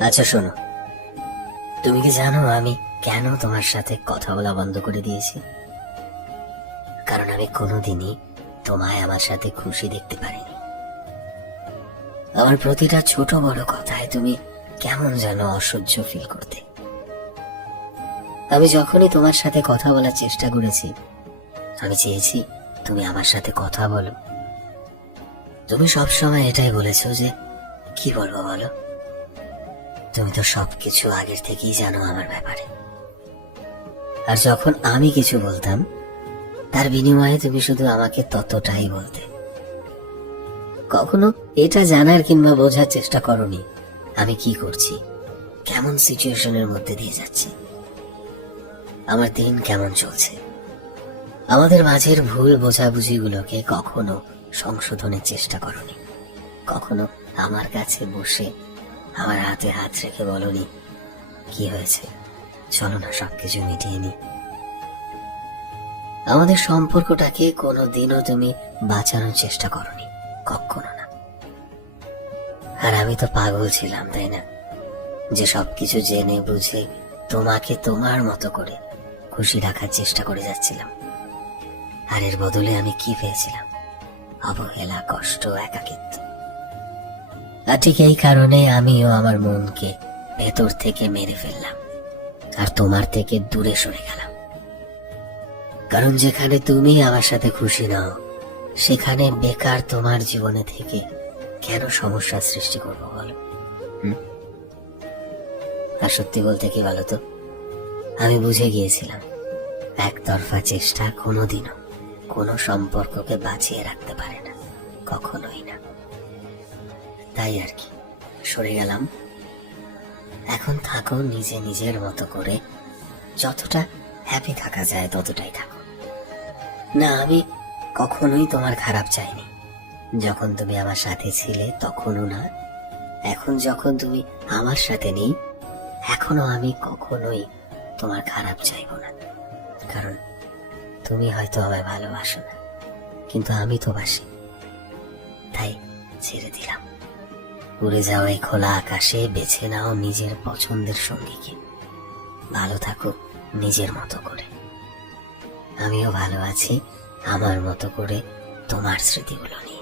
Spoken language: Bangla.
আচ্ছা শোনো। তুমি কি জানো আমি কেন তোমার সাথে কথা বলা বন্ধ করে দিয়েছি? কারণ আমি কোনোদিনই তোমায় আমার সাথে খুশি দেখতে পারিনি। আমার প্রতিটা ছোট বড় কথায় তুমি কেমন যেন অসহ্য ফিল করতে। আমি যখনই তোমার সাথে কথা বলার চেষ্টা করেছি, আমি চেয়েছি তুমি আমার সাথে কথা বলো। তুমি সবসময় এটাই বলেছ যে, কি বলব বলো? তুমি তো সবকিছু আগের থেকেই জানো আমার ব্যাপারে। আর যখন আমি কিছু বলতাম, তার বিনিময়ে তুমি শুধু আমাকে ততটাই বলতে। কখনো এটা জানার কিংবা বোঝার চেষ্টা করনি আমি কি করছি, কেমন সিচুয়েশনের মধ্যে দিয়ে যাচ্ছি। আমার দিন কেমন চলছে? আমাদের মাঝের ভুল বোঝাবুঝিগুলোকে কখনো সংশোধনের চেষ্টা করনি। কখনো আমার কাছে বসে আমার হাতে হাত রেখে বলনি, কি হয়েছে? চলো না, সবকিছু মিটিয়ে নি। আমাদের সম্পর্কটাকে কোনো দিনও তুমি বাঁচানোর চেষ্টা করনি, কখনো না। আর আমি তো পাগল ছিলাম, তাই না? যে সবকিছু জেনে বুঝে তোমাকে তোমার মতো করে খুশি রাখার চেষ্টা করে যাচ্ছিলাম। আর এর বদলে আমি কি পেয়েছিলাম? অবহেলা, কষ্ট, একাকিত্ব। ঠিক এই কারণে আমিও আমার মনকে ভেতর থেকে মেরে ফেললাম। আর তোমার থেকে দূরে সরে গেলাম। কারণ যেখানে তুমি আমার সাথে খুশি নাও সেখানে বেকার তোমার জীবনে থেকে কেন সমস্যার সৃষ্টি করব বলো? আর সত্যি বলতে কি বলো তো? আমি বুঝে গিয়েছিলাম একতরফা চেষ্টা কোনোদিনও কোনো সম্পর্ককে বাঁচিয়ে রাখতে পারে না কখনোই না। তাই আর কি। সরে গেলাম। এখন থাকো নিজে নিজের মতো করে। যতটা হ্যাপি থাকা যায় ততটাই থাকো। না, আমি কখনোই তোমার খারাপ চাইনি। যখন তুমি আমার সাথে ছিলে তখনও না। এখন যখন তুমি আমার সাথে নেই, এখনও আমি কখনোই তোমার খারাপ চাইব না। কারণ তুমি হয়তো আমায় ভালোবাসো না, কিন্তু আমি তো বাসি। তাই ছেড়ে দিলাম। উড়ে যাও এই খোলা আকাশে, বেছে নাও নিজের পছন্দের সঙ্গীকে। ভালো থাকুক নিজের মতো করে। আমিও ভালো আছি, আমার মতো করে তোমার স্মৃতিগুলো নিয়ে।